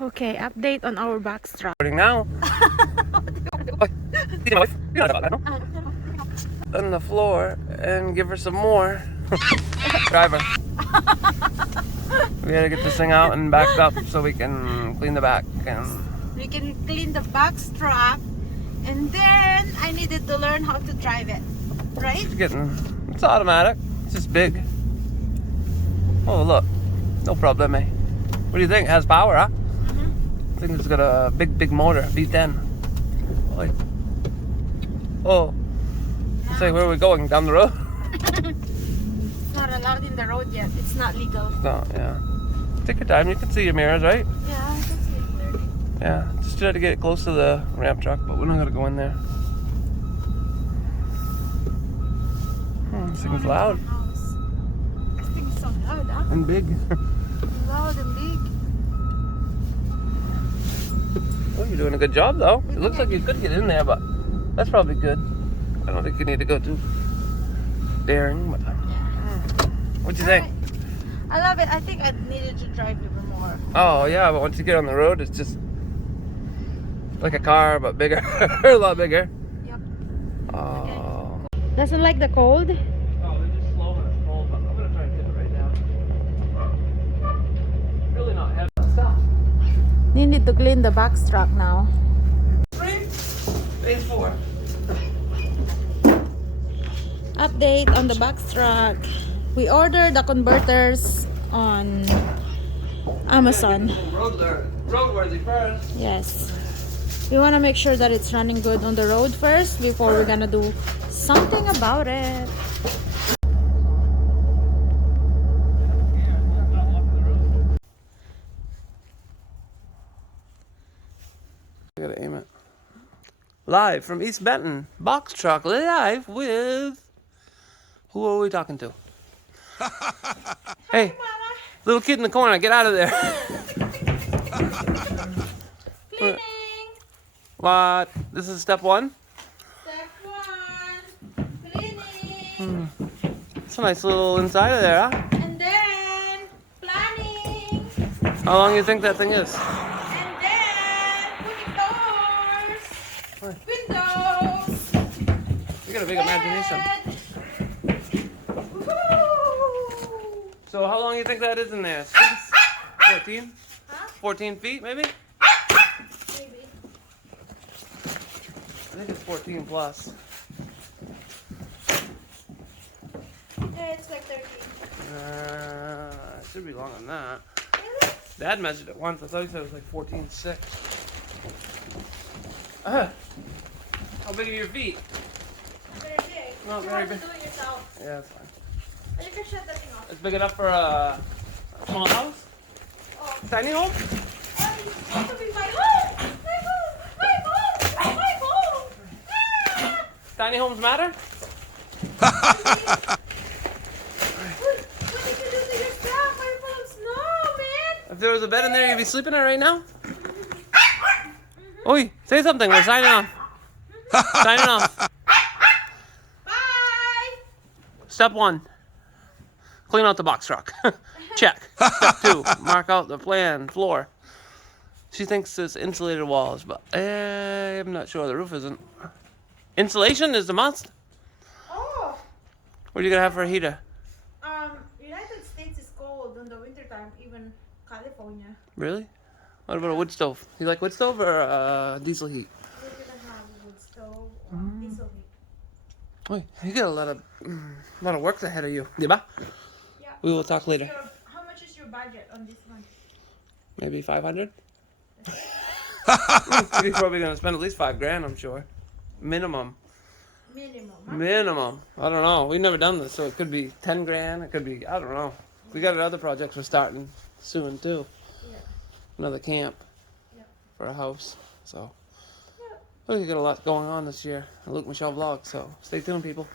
Okay, update on our backstrap. Now. On the floor and give her some more. Driver. We gotta get this thing out and backed up so we can clean the back. And We can clean the backstrap, and then I needed to learn how to drive it, right? it's automatic. It's just big. Oh look, no problem, eh? What do you think? It has power, huh? I think it's got a big motor, V10. Oi. Oh. Say, where are we going? Down the road? It's not allowed in the road yet. It's not legal. No, yeah. Take your time. You can see your mirrors, right? Yeah, I can see it clearly. Yeah. Just try to get close to the ramp truck, but we're not gonna go in there. This thing's loud. This thing is so loud, huh? And big. Loud and big. Oh, you're doing a good job, though. It looks like you could get in there, but that's probably good. I don't think you need to go too daring, but what'd you think? I love it. I think I needed to drive even more. Oh yeah, but once you get on the road, it's just like a car, but bigger. A lot bigger. Yep. Oh. Doesn't like the cold? Oh, they're just slow when it's cold, but I'm gonna try and get it right down. Really not heavy stuff. Need to clean the backstrap now. 3, phase 4. Update on the backstrap. We ordered the converters on Amazon. Roadworthy first. Yes. We want to make sure that it's running good on the road first before we're gonna do something about it. I gotta aim it. Live from East Benton, box truck live with. Who are we talking to? Hey, little kid in the corner, get out of there. Cleaning. What? This is step 1? Step 1. Cleaning. It's a nice little inside of there, huh? And then planning. How long do you think that thing is? And then putting doors. Windows. You got a big imagination. So how long do you think that is in there? 14? Huh? 14 feet, maybe? Maybe. I think it's 14 plus. Yeah, it's like 13. It should be longer than that. Really? Dad measured it once. I thought he said it was like 14.6. How big are your feet? Very big. Not You very have big. to do it yourself. Yeah, that's fine. You can shut that thing off. It's big enough for a small house? Oh. Tiny home? It's supposed to be my home! My home! My home! My home! Ah! Tiny homes matter? What did you do to yourself? Are you full of snow, man? If there was a bed in there, you'd be sleeping in it right now? Oi, say something. We're signing off. Signing off. Bye! Step 1. Clean out the box truck. Check. Step 2. Mark out the plan floor. She thinks it's insulated walls, but I'm not sure. The roof isn't. Insulation is the must. Oh! What are you gonna have for a heater? United States is cold in the wintertime, even California. Really? What about a wood stove? You like wood stove or diesel heat? We're gonna have wood stove or diesel heat. Oi, you got a lot of work ahead of you. Diba? Yeah. We will talk later. How much is your budget on this one? Maybe 500? You're probably gonna spend at least $5,000, I'm sure. Minimum. Minimum. I don't know. We've never done this, so it could be 10 grand. It could be, I don't know. We got other projects we're starting soon too. Yeah. Another camp. Yeah. For a house. So Yeah. we got a lot going on this year. A Luke&Mechelle vlog. So stay tuned, people.